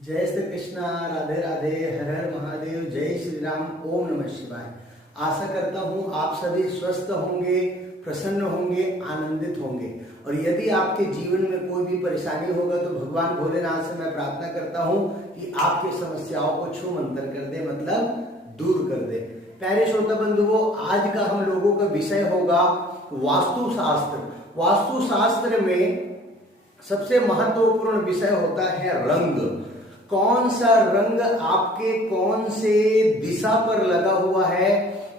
जय श्री कृष्णा, राधे राधे, हर हर महादेव, जय श्री राम, ओम नमः शिवाय। आशा करता हूँ आप सभी स्वस्थ होंगे, प्रसन्न होंगे, आनंदित होंगे। और यदि आपके जीवन में कोई भी परेशानी होगा तो भगवान भोलेनाथ से मैं प्रार्थना करता हूँ कि आपकी समस्याओं को छू मंतर कर दे, मतलब दूर कर दे। प्यारे श्रोता बंधुओं, आज का हम लोगों का विषय होगा वास्तुशास्त्र। वास्तुशास्त्र में सबसे महत्वपूर्ण विषय होता है रंग। कौन सा रंग आपके कौन से दिशा पर लगा हुआ है,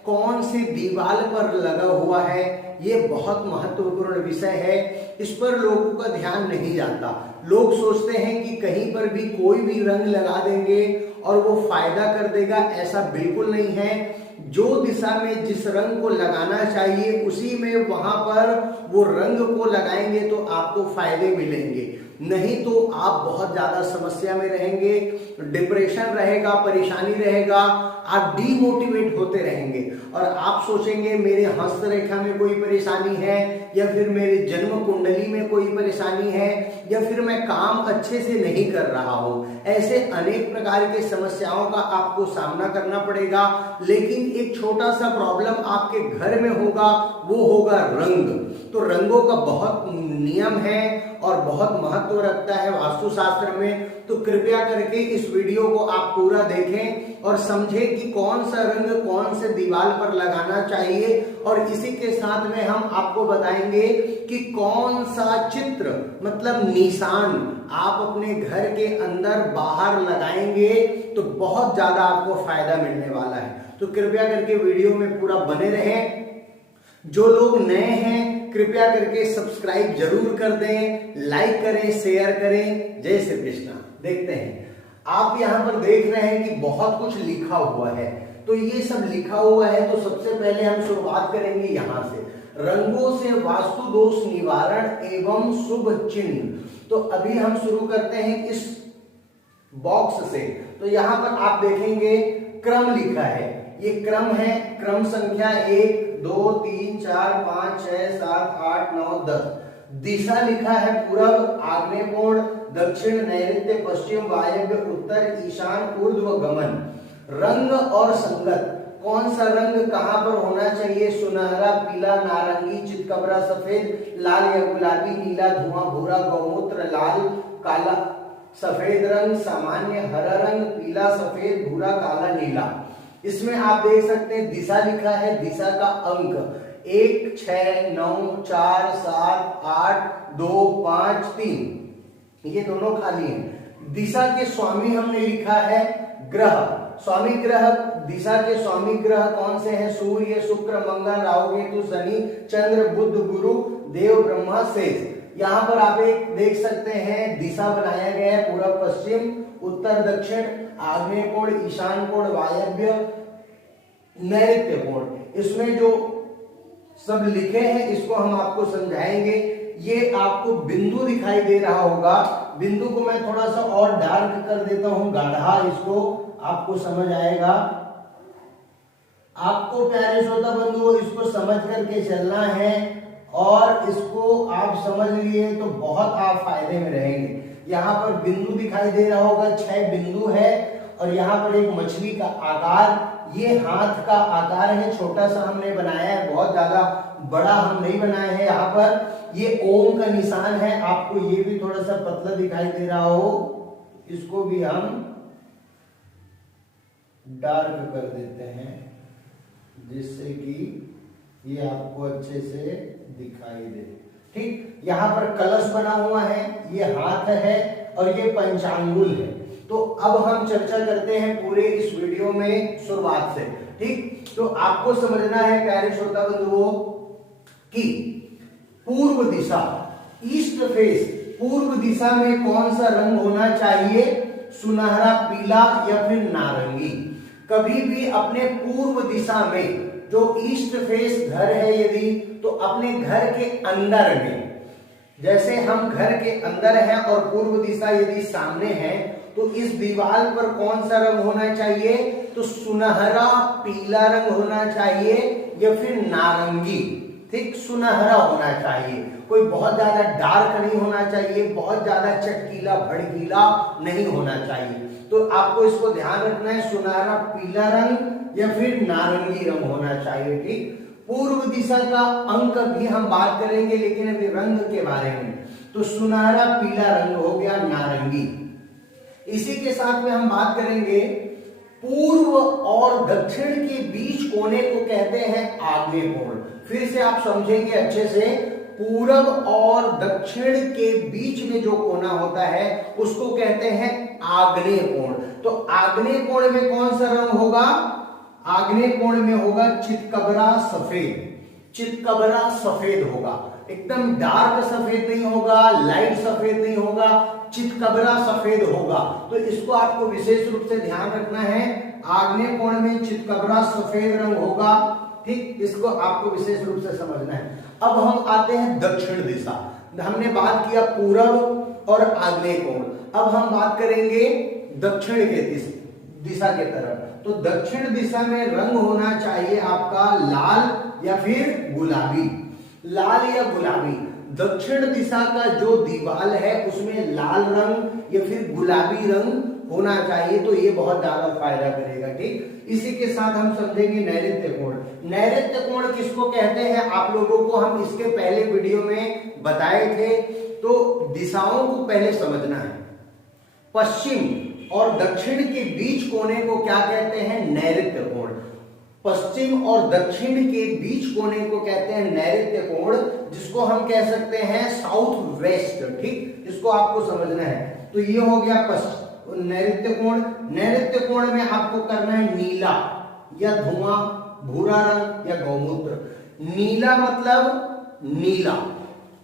कौन सी दीवार पर लगा हुआ है, ये बहुत महत्वपूर्ण विषय है। इस पर लोगों का ध्यान नहीं जाता। लोग सोचते हैं कि कहीं पर भी कोई भी रंग लगा देंगे और वो फायदा कर देगा। ऐसा बिल्कुल नहीं है। जो दिशा में जिस रंग को लगाना चाहिए उसी में वहां पर वो रंग को लगाएंगे तो आपको फायदे मिलेंगे, नहीं तो आप बहुत ज्यादा समस्या में रहेंगे, डिप्रेशन रहेगा, परेशानी रहेगा, आप डीमोटिवेट होते रहेंगे और आप सोचेंगे मेरे हस्तरेखा में कोई परेशानी है, या फिर मेरे जन्म कुंडली में कोई परेशानी है, या फिर मैं काम अच्छे से नहीं कर रहा हूं। ऐसे अनेक प्रकार के समस्याओं का आपको सामना करना पड़ेगा। लेकिन एक छोटा सा प्रॉब्लम आपके घर में होगा, वो होगा रंग। तो रंगों का बहुत नियम है और बहुत महत्व रखता है वास्तुशास्त्र में। तो कृपया करके इस वीडियो को आप पूरा देखें और समझें कि कौन सा रंग कौन से दीवार पर लगाना चाहिए। और इसी के साथ में हम आपको बताएंगे कि कौन सा चित्र, मतलब निशान आप अपने घर के अंदर बाहर लगाएंगे तो बहुत ज्यादा आपको फायदा मिलने वाला है। तो कृपया करके वीडियो में पूरा बने रहें। जो लोग नए हैं कृपया करके सब्सक्राइब जरूर कर दें, लाइक करें, शेयर करें। जय श्री कृष्णा। देखते हैं, आप यहाँ पर देख रहे हैं कि बहुत कुछ लिखा हुआ है। तो ये सब लिखा हुआ है तो सबसे पहले हम शुरुआत करेंगे यहाँ से, रंगों से वास्तु दोष निवारण एवं शुभ चिन्ह। तो अभी हम शुरू करते हैं इस बॉक्स से। तो यहाँ पर आप देखेंगे क्रम लिखा है, ये क्रम है, क्रम संख्या 1 2 3 4 5 6 7 8 9 10। दिशा लिखा है पूरब, आग्नेय कोण, दक्षिण, नैऋत्य, पश्चिम, वायव्य, उत्तर, ईशान, ऊर्ध्व, गमन। रंग और संगत, कौन सा रंग कहां पर होना चाहिए? सुनहरा, पीला, नारंगी, चितकबरा, सफेद, लाल या गुलाबी, नीला, धुआं, भूरा, गौमूत्र, लाल, काला, सफेद रंग, सामान्य, हरा रंग, पीला, सफेद, भूरा, काला, नीला। इसमें आप देख सकते हैं दिशा लिखा है, दिशा का अंक 1 6 9 4 7 8 2 5 3, ये दोनों खाली हैं। दिशा के स्वामी हमने लिखा है ग्रह, स्वामी ग्रह, दिशा के स्वामी ग्रह कौन से हैं? सूर्य, शुक्र, मंगल, राहु, केतु, शनि, चंद्र, बुध, गुरु, देव, ब्रह्मा, शेष। यहाँ पर आप एक देख सकते हैं दिशा बनाया गया है, पूर्व, पश्चिम, उत्तर, दक्षिण, आग्नेय कोण, ईशान कोण, वायव्य, नैऋत्य कोण। इसमें जो सब लिखे हैं इसको हम आपको समझाएंगे। ये आपको बिंदु दिखाई दे रहा होगा, बिंदु को मैं थोड़ा सा और डार्क कर देता हूं, गाढ़ा, इसको आपको समझ आएगा। आपको प्यारे श्रोता बंधुओं इसको समझ करके चलना है और इसको आप समझ लिए तो बहुत आप फायदे में रहेंगे। यहाँ पर बिंदु दिखाई दे रहा होगा, 6 बिंदु है और यहाँ पर एक मछली का आकार, ये हाथ का आकार है, छोटा सा हमने बनाया है, बहुत ज्यादा बड़ा हम नहीं बनाए हैं। यहाँ पर ये ओम का निशान है, आपको ये भी थोड़ा सा पतला दिखाई दे रहा हो, इसको भी हम डार्क कर देते हैं जिससे कि ये आपको अच्छे से दिखाई दे। ठीक, यहाँ पर कलश बना हुआ है, ये हाथ है और ये पंचांगुल है। तो अब हम चर्चा करते हैं पूरे इस वीडियो में शुरुआत से। ठीक, तो आपको समझना है प्यारे श्रोता बंधुओं कि पूर्व दिशा, ईस्ट फेस, पूर्व दिशा में कौन सा रंग होना चाहिए? सुनहरा, पीला या फिर नारंगी। कभी भी अपने पूर्व दिशा में, जो ईस्ट फेस घर है यदि, तो अपने घर के अंदर में, जैसे हम घर के अंदर हैं और पूर्व दिशा यदि सामने है, तो इस दीवार पर कौन सा रंग होना चाहिए? तो सुनहरा पीला रंग होना चाहिए या फिर नारंगी। ठीक सुनहरा होना चाहिए, कोई बहुत ज्यादा डार्क नहीं होना चाहिए, बहुत ज्यादा चटकीला भड़कीला नहीं होना चाहिए। तो आपको इसको ध्यान रखना है, सुनहरा पीला रंग या फिर नारंगी रंग होना चाहिए। ठीक, पूर्व दिशा का अंक भी हम बात करेंगे, लेकिन अभी रंग के बारे में। तो सुनहरा पीला रंग हो गया नारंगी। इसी के साथ में हम बात करेंगे पूर्व और दक्षिण के बीच कोने को कहते हैं आग्नेय कोण। फिर से आप समझेंगे अच्छे से, पूरब और दक्षिण के बीच में जो कोना होता है उसको कहते हैं आग्नेय कोण। तो आग्नेय कोण में कौन सा रंग होगा? आग्नेय कोण में होगा चितकबरा सफेद। चितकबरा सफेद होगा, एकदम डार्क सफेद नहीं होगा, लाइट सफेद नहीं होगा, चितकबरा सफेद होगा। तो इसको आपको विशेष रूप से ध्यान रखना है, आग्नेय कोण में चितकबरा सफेद रंग होगा। ठीक, इसको आपको विशेष रूप से समझना है। अब हम आते हैं दक्षिण दिशा। हमने बात किया पूरब और आग्नेय कोण, अब हम बात करेंगे दक्षिण के दिशा के तरफ। तो दक्षिण दिशा में रंग होना चाहिए आपका लाल या फिर गुलाबी। लाल या गुलाबी, दक्षिण दिशा का जो दीवाल है उसमें लाल रंग या फिर गुलाबी रंग होना चाहिए, तो ये बहुत ज्यादा फायदा करेगा। ठीक, इसी के साथ हम समझेंगे नैऋत्य कोण। नैऋत्य कोण किसको कहते हैं आप लोगों को हम इसके पहले वीडियो में बताए थे, तो दिशाओं को पहले समझना है। पश्चिम और दक्षिण के बीच कोने को क्या कहते हैं? नैऋत्य कोण। पश्चिम और दक्षिण के बीच कोने को कहते हैं नैऋत्य कोण, जिसको हम कह सकते हैं साउथ वेस्ट। ठीक, इसको आपको समझना है। तो ये हो गया नैऋत्य कोण। नैऋत्य कोण में आपको करना है नीला या धुआं, भूरा रंग या गौमूत्र। नीला मतलब नीला,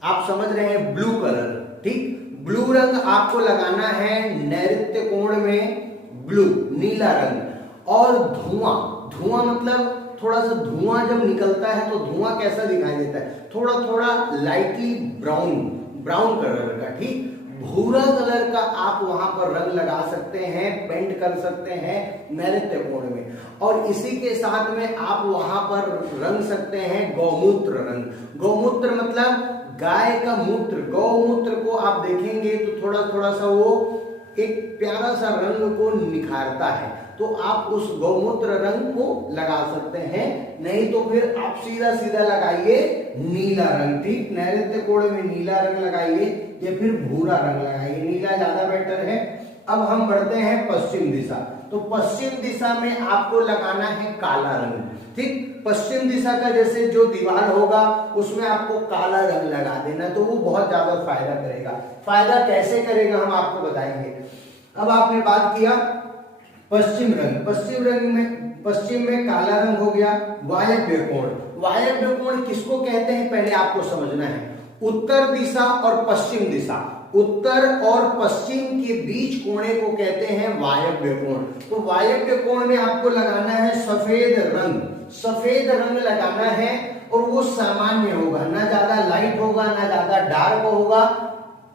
आप समझ रहे हैं, ब्लू कलर। ठीक, ब्लू रंग आपको लगाना है नैऋत्य कोण में, ब्लू नीला रंग। और धुआं, धुआं मतलब थोड़ा सा धुआं जब निकलता है तो धुआं कैसा दिखाई देता है? थोड़ा थोड़ा लाइटली ब्राउन, ब्राउन कलर का। ठीक, भूरा कलर का आप वहां पर रंग लगा सकते हैं, पेंट कर सकते हैं नैऋत्य कोण में। और इसी के साथ में आप वहां पर रंग सकते हैं गौमूत्र रंग। गौमूत्र मतलब गाय का मूत्र। गौमूत्र को आप देखेंगे तो थोड़ा थोड़ा सा वो एक प्यारा सा रंग को निखारता है, तो आप उस गौमूत्र रंग को लगा सकते हैं। नहीं तो फिर आप सीधा सीधा लगाइए नीला रंग। ठीक, नैऋत्य कोण में नीला रंग लगाइए या फिर भूरा रंग लगाइए, नीला ज्यादा बेटर है। अब हम बढ़ते हैं पश्चिम दिशा। तो पश्चिम दिशा में आपको लगाना है काला रंग। ठीक, पश्चिम दिशा का जैसे जो दीवार होगा उसमें आपको काला रंग लगा देना, तो वो बहुत ज्यादा फायदा करेगा। फायदा कैसे करेगा हम आपको बताएंगे। अब आपने बात किया पश्चिम रंग। पश्चिम में काला रंग हो गया। वायव्य कोण। वायव्य कोण किसको कहते हैं पहले आपको समझना है। उत्तर दिशा और पश्चिम दिशा, उत्तर और पश्चिम के बीच कोणे को कहते हैं वायव्य कोण। तो वायव्य कोण में आपको लगाना है सफेद रंग। सफेद रंग लगाना है और वो सामान्य होगा, ना ज्यादा लाइट होगा ना ज्यादा डार्क होगा,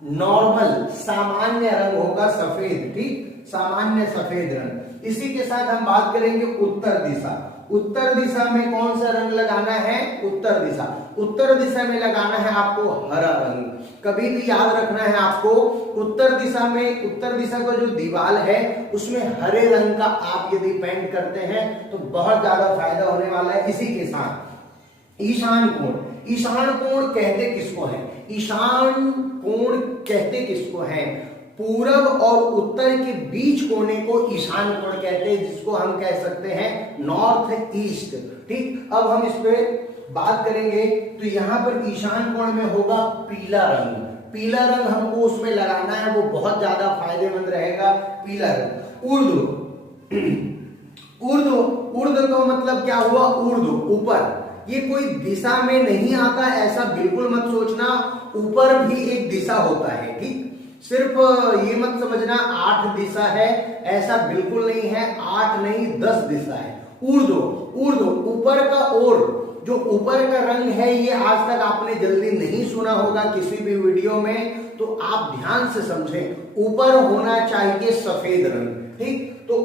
नॉर्मल सामान्य रंग होगा सफेद। ठीक, सामान्य सफेद रंग। इसी के साथ हम बात करेंगे उत्तर दिशा। उत्तर दिशा में कौन सा रंग लगाना है? उत्तर दिशा। उत्तर दिशा में लगाना है आपको हरा रंग। कभी भी याद रखना है आपको, उत्तर दिशा में, उत्तर दिशा का जो दीवार है उसमें हरे रंग का आप यदि पेंट करते हैं तो बहुत ज्यादा फायदा होने वाला है। इसी के साथ ईशान कोण। ईशान कोण कहते किसको है? ईशान कोण कहते किसको है? पूरब और उत्तर के बीच कोने को ईशान कोण कहते हैं, जिसको हम कह सकते हैं नॉर्थ ईस्ट। ठीक, अब हम इस पे बात करेंगे। तो यहाँ पर ईशान कोण में होगा पीला रंग। पीला रंग हमको उसमें लगाना है, वो बहुत ज्यादा फायदेमंद रहेगा। पीला रंग। ऊर्ध्व। ऊर्ध्व का मतलब क्या हुआ? ऊर्ध्व ऊपर। ये कोई दिशा में नहीं आता, ऐसा बिल्कुल मत सोचना। ऊपर भी एक दिशा होता है। ठीक, सिर्फ ये मत समझना 8 दिशा है, ऐसा बिल्कुल नहीं है। 8 नहीं 10 दिशा है। ऊर्ध्व ऊपर का ओर, जो ऊपर का रंग है ये आज तक आपने जल्दी नहीं सुना होगा किसी भी वीडियो में, तो आप ध्यान से समझें। ऊपर होना चाहिए सफेद रंग। ठीक, तो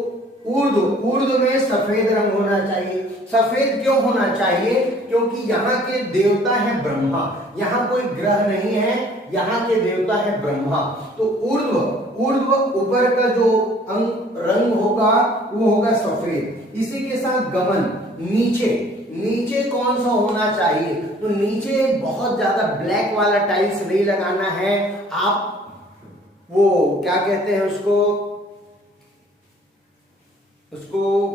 ऊर्ध्व में सफेद रंग होना चाहिए। सफेद क्यों होना चाहिए? क्योंकि यहाँ के देवता है ब्रह्मा, यहाँ कोई ग्रह नहीं है, यहाँ के देवता है ब्रह्मा। तो ऊर्ध्व ऊपर का जो रंग होगा वो होगा सफेद। इसी के साथ गमन, नीचे कौन सा होना चाहिए? तो नीचे बहुत ज्यादा ब्लैक वाला टाइल्स नहीं लगाना है। आप वो क्या कहते हैं उसको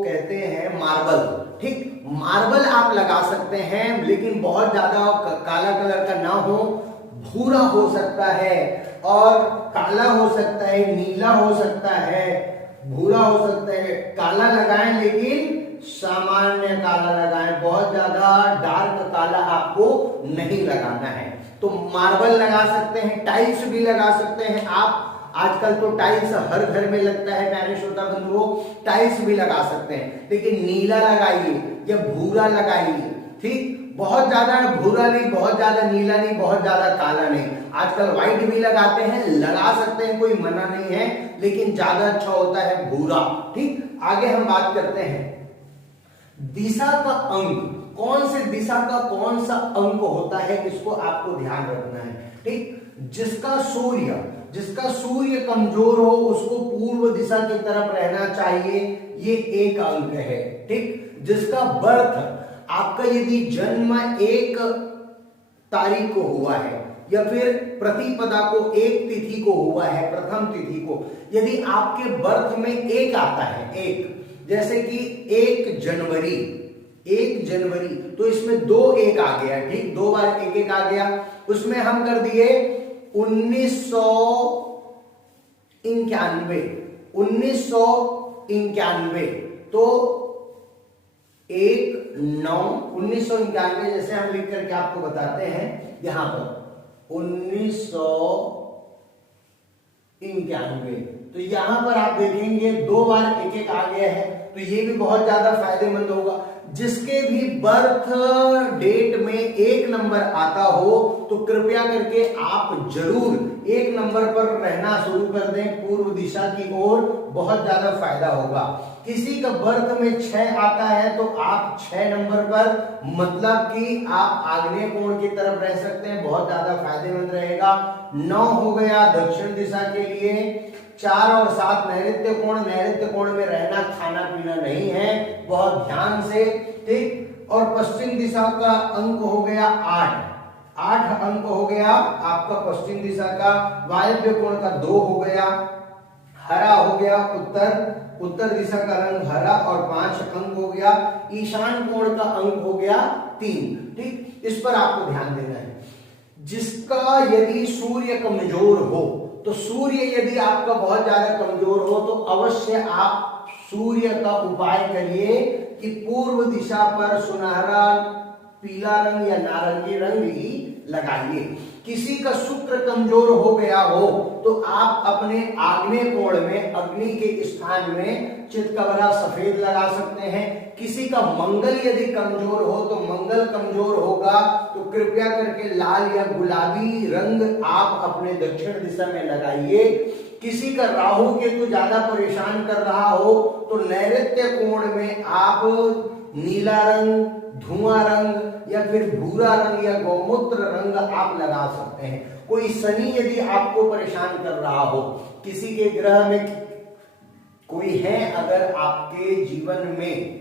कहते हैं मार्बल, ठीक, मार्बल आप लगा सकते हैं, लेकिन बहुत ज्यादा काला कलर का ना हो, भूरा हो सकता है और काला हो सकता है, नीला हो सकता है, भूरा हो सकता है। काला लगाएं लेकिन सामान्य काला लगाएं, बहुत ज्यादा डार्क काला आपको नहीं लगाना है। तो मार्बल लगा सकते हैं, टाइल्स भी लगा सकते हैं आप। आजकल तो टाइल्स हर घर में लगता है प्यारे श्रोता बंधुओं, टाइल्स भी लगा सकते हैं, लेकिन नीला लगाइए या भूरा लगाइए, ठीक, बहुत ज्यादा भूरा नहीं, बहुत ज्यादा नीला नहीं, बहुत ज्यादा काला नहीं। आजकल व्हाइट भी लगाते हैं, लगा सकते हैं, कोई मना नहीं है, लेकिन ज्यादा अच्छा होता है भूरा, ठीक। आगे हम बात करते हैं दिशा का अंक, कौन से दिशा का कौन सा अंक होता है, इसको आपको ध्यान रखना है, ठीक। जिसका सूर्य कमजोर हो उसको पूर्व दिशा की तरफ रहना चाहिए, ये एक अंक है, ठीक। जिसका बर्थ, आपका यदि जन्म 1 तारीख को हुआ है या फिर प्रतिपदा को 1 तिथि को हुआ है, प्रथम तिथि को, यदि आपके बर्थ में 1 आता है, 1, जैसे कि 1 जनवरी, तो इसमें 2 1 आ गया, ठीक, 2 बार 1 1 आ गया, उसमें हम कर दिए 1991, तो 1991 जैसे हम लिख करके आपको बताते हैं यहां पर 1991, तो यहां पर आप देखेंगे 2 बार 1 1 आ गया है, तो ये भी बहुत ज्यादा फायदेमंद होगा। जिसके भी बर्थ डेट में 1 नंबर आता हो तो कृपया करके आप जरूर 1 नंबर पर रहना शुरू कर दें पूर्व दिशा की ओर, बहुत ज्यादा फायदा होगा। किसी का बर्थ में 6 आता है तो आप 6 नंबर पर, मतलब कि आप आग्नेय कोण की तरफ रह सकते हैं, बहुत ज्यादा फायदेमंद रहेगा। 9 हो गया दक्षिण दिशा के लिए, 4 और 7 नैऋत्य कोण में रहना, खाना पीना नहीं है, बहुत ध्यान से, ठीक। और पश्चिम दिशा का अंक हो गया 8 अंक हो गया आपका पश्चिम दिशा का। वायव्य कोण का 2 हो गया, हरा हो गया उत्तर दिशा का रंग हरा और 5 अंक हो गया। ईशान कोण का अंक हो गया 3, ठीक। इस पर आपको ध्यान देना है। जिसका यदि सूर्य कमजोर हो, तो सूर्य यदि आपका बहुत ज्यादा कमजोर हो तो अवश्य आप सूर्य का उपाय करिए कि पूर्व दिशा पर सुनहरा पीला रंग या नारंगी रंग ही लगाइए। किसी का शुक्र कमजोर हो गया हो तो आप अपने आग्नेय कोण में अग्नि के स्थान में चितकबरा सफेद लगा सकते हैं। किसी का मंगल यदि कमजोर हो तो मंगल कमजोर होगा तो कृपया करके लाल या गुलाबी रंग आप अपने दक्षिण दिशा में लगाइए। किसी का राहु केतु ज्यादा परेशान कर रहा हो तो नैऋत्य कोण में आप नीला रंग, धुआं रंग या फिर भूरा रंग या गौमूत्र रंग आप लगा सकते हैं। कोई शनि यदि आपको परेशान कर रहा हो, किसी के ग्रह में कोई है अगर आपके जीवन में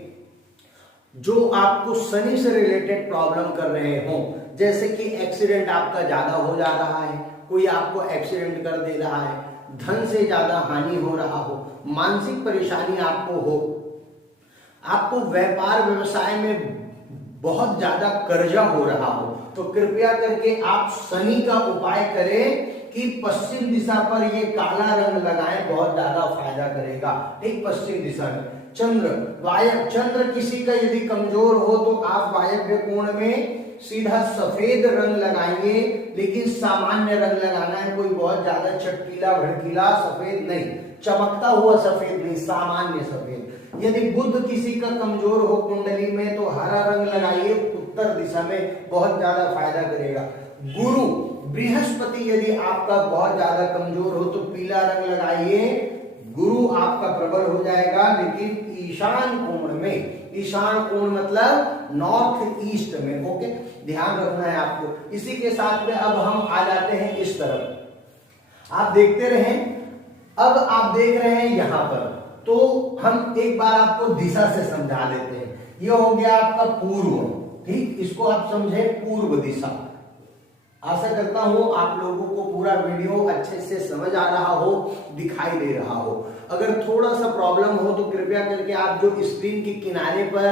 जो आपको शनि से रिलेटेड प्रॉब्लम कर रहे हो, जैसे कि एक्सीडेंट आपका ज्यादा हो जा रहा है, कोई आपको एक्सीडेंट कर दे रहा है, धन से ज्यादा हानि हो रहा हो, मानसिक परेशानी आपको हो, आपको व्यापार व्यवसाय में बहुत ज्यादा कर्जा हो रहा हो, तो कृपया करके आप शनि का उपाय करें कि पश्चिम दिशा पर ये काला रंग लगाएं, बहुत ज्यादा फायदा करेगा। ठीक, पश्चिम दिशा में चंद्र किसी का यदि कमजोर हो तो आप वायव्य कोण में सीधा सफेद रंग लगाएंगे, लेकिन सामान्य रंग लगाना है, कोई बहुत ज्यादा चटकीला भड़कीला सफेद नहीं, चमकता हुआ सफेद नहीं, सामान्य सफेद। यदि बुध किसी का कमजोर हो कुंडली में तो हरा रंग लगाइए, उत्तर दिशा में बहुत ज्यादा फायदा करेगा। गुरु बृहस्पति यदि आपका बहुत ज्यादा कमजोर हो तो पीला रंग लगाइए, गुरु आपका प्रबल हो जाएगा, विपरीत ईशान कोण में। ईशान कोण मतलब नॉर्थ ईस्ट में। ओके, ध्यान रखना है आपको। इसी के साथ में अब हम आ जाते हैं इस तरफ, आप देखते रहें। अब आप देख रहे हैं यहां पर, तो हम एक बार आपको दिशा से समझा देते हैं। ये हो गया आपका पूर्व, ठीक, इसको आप समझे पूर्व दिशा। आशा करता हूं आप लोगों को पूरा वीडियो अच्छे से समझ आ रहा हो, दिखाई दे रहा हो। अगर थोड़ा सा प्रॉब्लम हो तो कृपया करके आप जो स्क्रीन के किनारे पर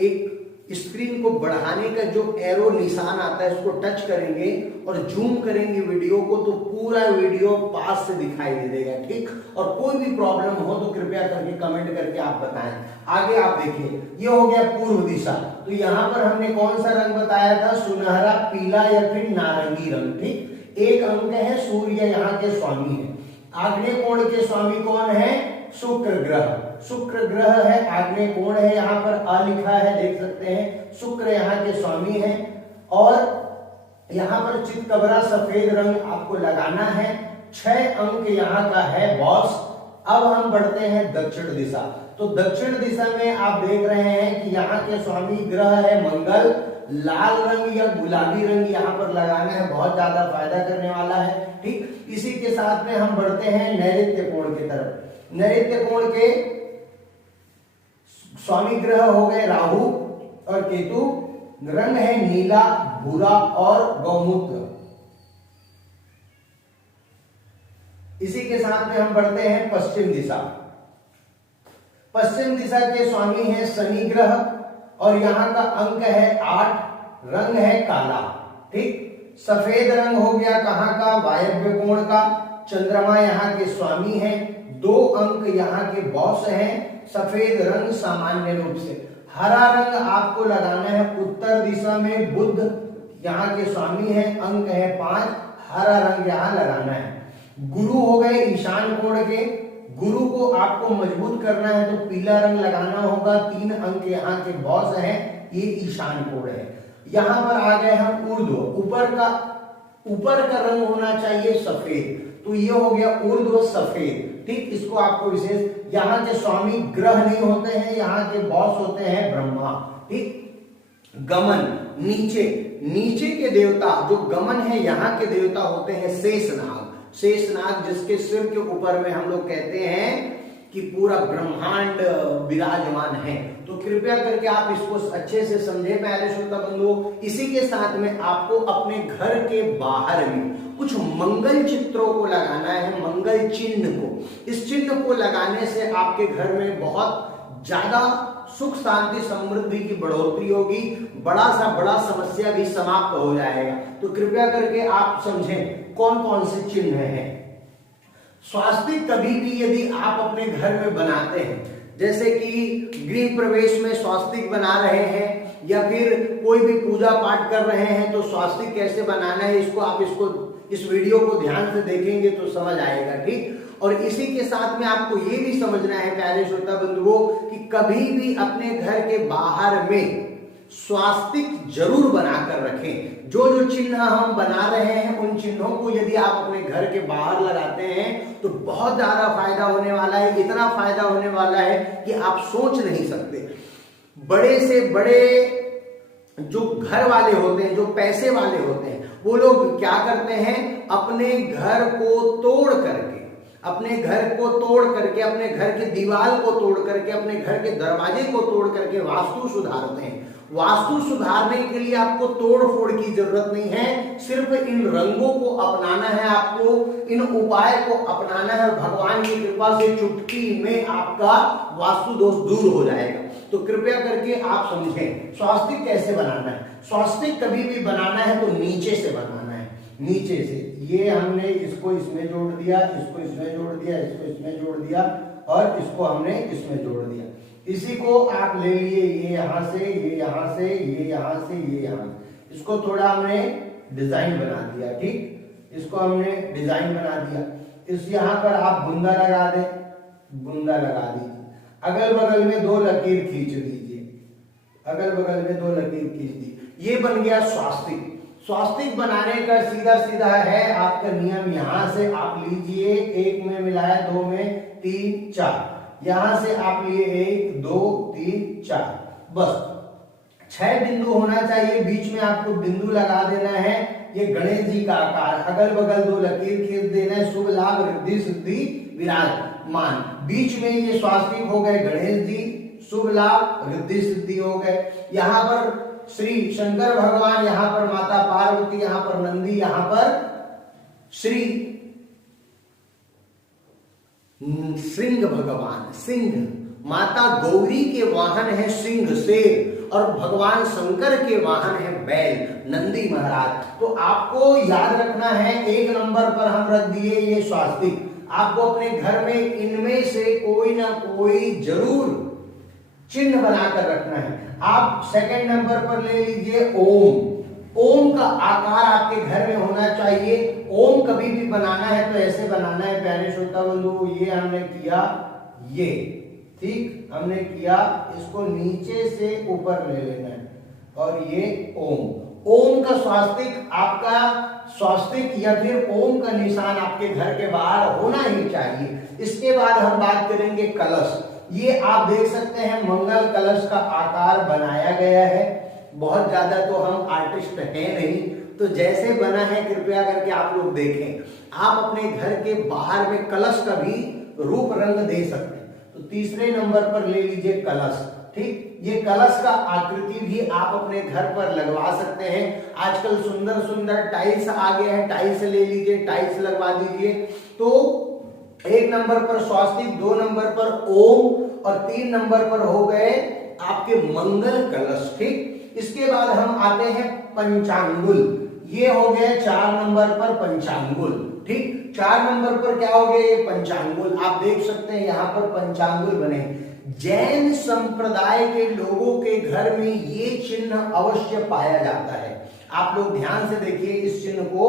एक स्क्रीन को बढ़ाने का जो एरो निशान आता है उसको टच करेंगे और जूम करेंगे वीडियो को, तो पूरा वीडियो पास से दिखाई दे देगा, ठीक। और कोई भी प्रॉब्लम हो तो कृपया करके कमेंट करके आप बताएं। आगे आप देखिए, ये हो गया पूर्व दिशा। तो यहाँ पर हमने कौन सा रंग बताया था? सुनहरा पीला या फिर नारंगी रंग, ठीक। एक अंक है, सूर्य यहाँ के स्वामी है। आग्नेय कोण के स्वामी कौन है? शुक्र ग्रह। शुक्र ग्रह है, आग्नेय कोण है, यहाँ पर अ लिखा है, देख सकते हैं। शुक्र यहाँ के स्वामी है और यहाँ पर चितकबरा सफेद रंग आपको लगाना है। 6 अंक यहाँ का है बॉस। अब हम बढ़ते हैं दक्षिण दिशा। तो दक्षिण दिशा में आप देख रहे हैं कि यहाँ के स्वामी ग्रह है मंगल। लाल रंग या गुलाबी रंग यहाँ पर लगाना है, बहुत ज्यादा फायदा करने वाला है, ठीक। इसी के साथ में हम बढ़ते हैं नैऋत्य कोण की तरफ। नैऋत्य कोण के स्वामी ग्रह हो गए राहु और केतु। रंग है नीला, भूरा और गौमूत्र। इसी के साथ में हम बढ़ते हैं पश्चिम दिशा। पश्चिम दिशा के स्वामी है शनि ग्रह और यहाँ का अंक है 8। रंग है काला, ठीक। सफेद रंग हो गया कहाँ का? वायव्य कोण का। चंद्रमा यहाँ के स्वामी है। 2 अंक यहाँ के बॉस हैं। सफेद रंग सामान्य रूप से। हरा रंग आपको लगाना है उत्तर दिशा में। बुध यहाँ के स्वामी है, अंक है 5। हरा रंग यहाँ लगाना है। गुरु हो गए ईशान कोण के। गुरु को आपको मजबूत करना है तो पीला रंग लगाना होगा। 3 अंक यहाँ के बॉस हैं, ये ईशान कोण है। यहाँ पर आ गए हम ऊर्ध्व। ऊपर का रंग होना चाहिए सफेद, तो ये हो गया ऊर्ध्व सफेद, ठीक। इसको आपको विशेष, यहाँ के स्वामी ग्रह नहीं होते हैं, यहाँ के बॉस होते हैं ब्रह्मा, ठीक। गमन नीचे, नीचे के देवता जो गमन है यहाँ के देवता होते हैं शेषनाग। शेषनाग जिसके सिर के ऊपर में हम लोग कहते हैं कि पूरा ब्रह्मांड विराजमान है। तो कृपया करके आप इसको अच्छे से समझे प्यारे श्रोता बंधुओं। इसी के साथ में आपको अपने घर के बाहर में कुछ मंगल चित्रों को लगाना है, मंगल चिन्ह को। इस चिन्ह को लगाने से आपके घर में बहुत ज्यादा सुख शांति समृद्धि की बढ़ोतरी होगी। बड़ा समस्या भी समाप्त हो जाएगा। तो कृपया करके आप समझें कौन कौन से चिन्ह हैं। स्वास्तिक कभी भी यदि आप अपने घर में बनाते हैं, जैसे कि गृह प्रवेश में स्वास्तिक बना रहे हैं या फिर कोई भी पूजा पाठ कर रहे हैं, तो स्वास्तिक कैसे बनाना है इस वीडियो को ध्यान से देखेंगे तो समझ आएगा, ठीक। और इसी के साथ में आपको ये भी समझना है प्यारे श्रोता बंधुओं कि कभी भी अपने घर के बाहर में स्वास्तिक जरूर बनाकर रखें। जो जो चिन्ह हम बना रहे हैं उन चिन्हों को यदि आप अपने घर के बाहर लगाते हैं तो बहुत ज्यादा फायदा होने वाला है। इतना फायदा होने वाला है कि आप सोच नहीं सकते। बड़े से बड़े जो घर वाले होते हैं, जो पैसे वाले होते हैं, वो लोग क्या करते हैं? अपने घर को तोड़ करके, अपने घर के दीवार को तोड़ करके, अपने घर के दरवाजे को तोड़ करके वास्तु सुधारते हैं। वास्तु सुधारने के लिए आपको तोड़ फोड़ की जरूरत नहीं है, सिर्फ इन रंगों को अपनाना है, आपको इन उपाय को अपनाना है। भगवान की कृपा से चुटकी में आपका वास्तु दोष दूर हो जाएगा। तो कृपया करके आप समझें स्वास्तिक कैसे बनाना है। स्वास्तिक कभी भी बनाना है तो नीचे से बनाना है, नीचे से। ये हमने इसको इसमें जोड़ दिया, इसको इसमें जोड़ दिया, इसको इसमें जोड़ दिया और इसको हमने इसमें जोड़ दिया। इसी को आप ले लिए, ये यहां से, ये यहां से, ये यहां से, ये यहां से। इसको थोड़ा हमने डिजाइन बना दिया, ठीक। इसको हमने डिजाइन बना दिया। इस यहां पर आप बुंदा लगा दें, बुंदा लगा दीजिए। अगल बगल में 2 लकीर खींच दीजिए, अगल बगल में 2 लकीर खींच दी। ये बन गया स्वास्तिक। स्वास्तिक बनाने का सीधा है आपका नियम। यहां से आप लीजिए, 1 में मिलाया, 2 में, 3, 4। यहां से आप लिए 1 2 3 4, बस 6 बिंदु होना चाहिए। बीच में आपको बिंदु लगा देना है। ये गणेश जी का आकार, अगल बगल 2 लकीर खींच देना है। शुभ लाभ रिद्धि सिद्धि विराजमान। बीच में ये स्वास्तिक हो गए गणेश जी, शुभ लाभ रिद्धि सिद्धि हो गए। यहाँ पर श्री शंकर भगवान, यहाँ पर माता पार्वती, यहाँ पर नंदी, यहाँ पर श्री सिंह भगवान, सिंह माता गौरी के वाहन है सिंह शेर, और भगवान शंकर के वाहन है बैल नंदी महाराज। तो आपको याद रखना है, 1 नंबर पर हम रख दिए ये स्वास्तिक। आपको अपने घर में इनमें से कोई ना कोई जरूर चिन्ह बनाकर रखना है। आप 2nd नंबर पर ले लीजिए ओम। ओम का आकार आपके घर में होना चाहिए। ओम कभी भी बनाना है तो ऐसे बनाना है प्यारे श्रोता बंधु। ये हमने किया, ये ठीक हमने किया, इसको नीचे से ऊपर ले लेना है, और ये ओम। ओम का स्वास्तिक, आपका स्वास्तिक या फिर ओम का निशान आपके घर के बाहर होना ही चाहिए। इसके बाद हम बात करेंगे कलश। ये आप देख सकते हैं मंगल कलश का आकार बनाया गया है। बहुत ज्यादा तो हम आर्टिस्ट हैं नहीं, तो जैसे बना है कृपया करके आप लोग देखें। आप अपने घर के बाहर में कलश का भी रूप रंग दे सकते हैं। तो 3रे नंबर पर ले लीजिए कलश, ठीक। ये कलश का आकृति भी आप अपने घर पर लगवा सकते हैं। आजकल सुंदर सुंदर टाइल्स आ गए हैं, टाइल्स ले लीजिए, टाइल्स लगवा दीजिए। तो 1 नंबर पर स्वास्तिक, 2 नंबर पर ओम, और 3 नंबर पर हो गए आपके मंगल कलश, ठीक। इसके बाद हम आते हैं पंचांगुल। ये हो गए 4 नंबर पर पंचांगुल, ठीक। 4 नंबर पर क्या हो गया, ये पंचांगुल। आप देख सकते हैं यहाँ पर पंचांगुल बने। जैन संप्रदाय के लोगों के घर में ये चिन्ह अवश्य पाया जाता है। आप लोग ध्यान से देखिए इस चिन्ह को।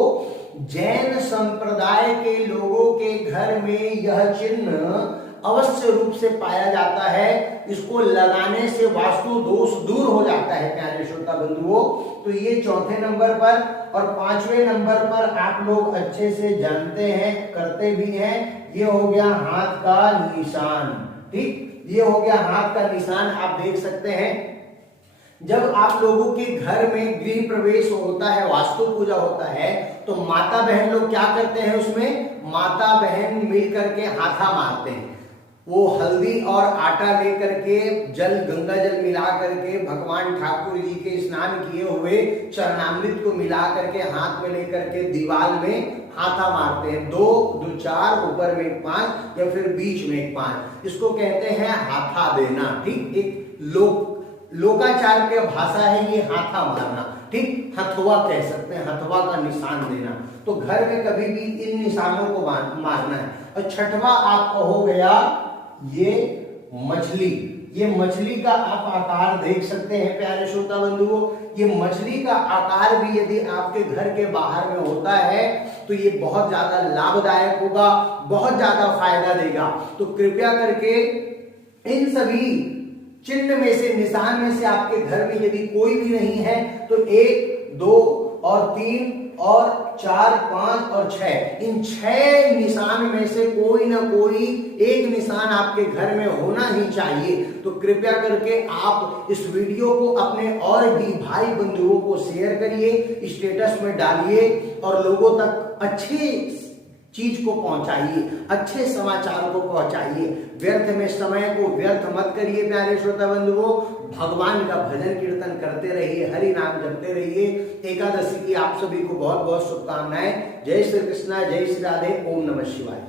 जैन संप्रदाय के लोगों के घर में यह चिन्ह अवश्य रूप से पाया जाता है। इसको लगाने से वास्तु दोष दूर हो जाता है प्यारे श्रोता बंधुओं। तो ये 4थे नंबर पर, और 5वें नंबर पर आप लोग अच्छे से जानते हैं, करते भी हैं, ये हो गया हाथ का निशान, ठीक। ये हो गया हाथ का निशान। आप देख सकते हैं जब आप लोगों के घर में गृह प्रवेश होता है, वास्तु पूजा होता है, तो माता बहन लोग क्या करते हैं, उसमें माता बहन मिलकर के हाथा मारते हैं। वो हल्दी और आटा लेकर के जल, गंगा जल मिला करके भगवान ठाकुर जी के स्नान किए हुए चरणामृत को मिला करके हाथ में लेकर के दीवार में हाथा मारते हैं। 2 2 4, ऊपर में 1 5, या फिर बीच में 1 5। इसको कहते हैं हाथा देना, ठीक। एक लोकाचार की भाषा है ये हाथा मारना, ठीक। हथवा कह सकते हैं, हथवा का निशान देना। तो घर में कभी भी इन निशानों को मारना है। और 6वां आपका हो गया ये मछली। ये मछली का आप आकार देख सकते हैं प्यारे श्रोता बंधुओं। ये मछली का आकार भी यदि आपके घर के बाहर में होता है तो ये बहुत ज्यादा लाभदायक होगा, बहुत ज्यादा फायदा देगा। तो कृपया करके इन सभी चिन्ह में से, निशान में से आपके घर में यदि कोई भी नहीं है तो 1 2 और 3 और 4 5 और 6, इन 6 निशान में से कोई ना कोई एक निशान आपके घर में होना ही चाहिए। तो कृपया करके आप इस वीडियो को अपने और भी भाई बंधुओं को शेयर करिए, स्टेटस में डालिए, और लोगों तक अच्छे चीज को पहुंचाइए, अच्छे समाचार को पहुंचाइए। व्यर्थ में समय को व्यर्थ मत करिए प्यारे श्रोता बंधुओं। भगवान का भजन कीर्तन करते रहिए, हरि नाम जपते रहिए। एकादशी की आप सभी को बहुत बहुत शुभकामनाएं। जय श्री कृष्णा, जय श्री राधे, ओम नमः शिवाय।